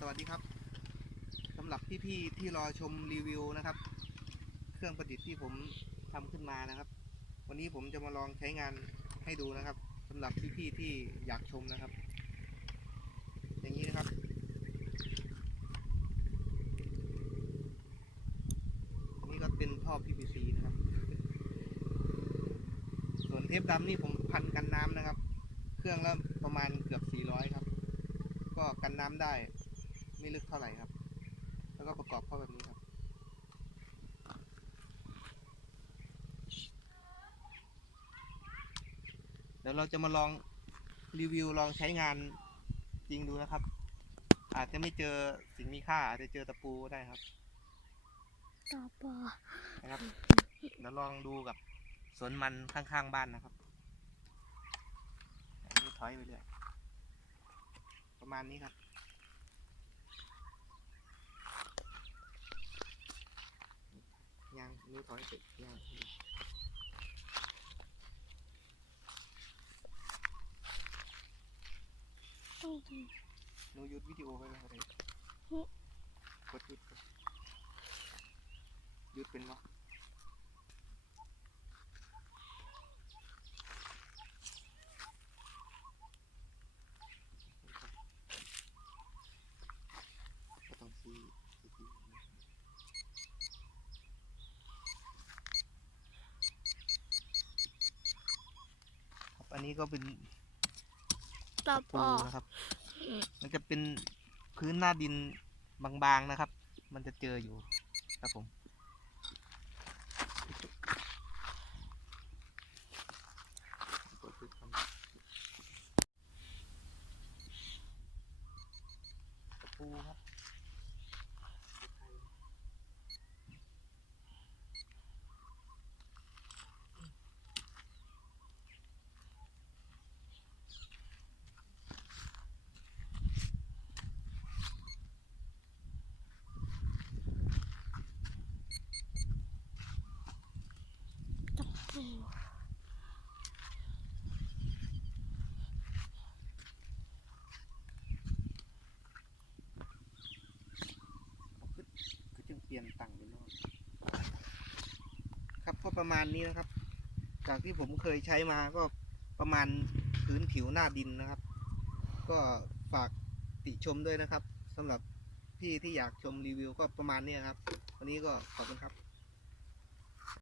สวัสดีครับสำหรับพี่ๆที่รอชมรีวิวนะครับ เครื่องประดิษฐ์ที่ผมทำขึ้นมานะครับ วันนี้ผมจะมาลองใช้งานให้ดูนะครับสำหรับพี่ๆที่อยากชมนะครับ อย่างนี้นะครับนี่ก็เป็นท่อ PVC นะครับ ส่วนเทปดำนี่ผมพันกันน้ำนะครับ เครื่องละประมาณเกือบ400ครับ ก็กันน้ำได้ ไม่ลึกเท่าไหร่ครับ แล้วก็ประกอบเข้าแบบนี้ครับเดี๋ยวเราจะมาลองรีวิวลองใช้งานจริงดูนะครับ อาจจะไม่เจอสิ่งมีค่า อาจจะเจอตะปูก็ได้ครับต่อปอนะครับเดี๋ยวลองดูกับสวนมันข้างๆบ้านนะครับอันนี้ถอยไปเรื่อยประมาณนี้ครับ ยาง นิ้วถอยเสร็จยางต้องหนูหยุดวิดีโอไว้เลยครับกดหยุดก่อนหยุดเป็นวะก็ต้องซีซีซีครับ อันนี้ก็เป็นต่อปปูอนะครับ มันจะเป็นพื้นหน้าดินบางๆนะครับ มันจะเจออยู่ครับผม ตะปูครับ ปู คือจึงเปลี่ยนตั้งเป็นรอบครับก็ ประมาณนี้นะครับ จากที่ผมเคยใช้มาก็ประมาณพื้นผิวหน้าดินนะครับ ก็ฝากติชมด้วยนะครับสำหรับพี่ที่อยากชมรีวิวก็ประมาณนี้ครับ วันนี้ก็ขอบคุณครับ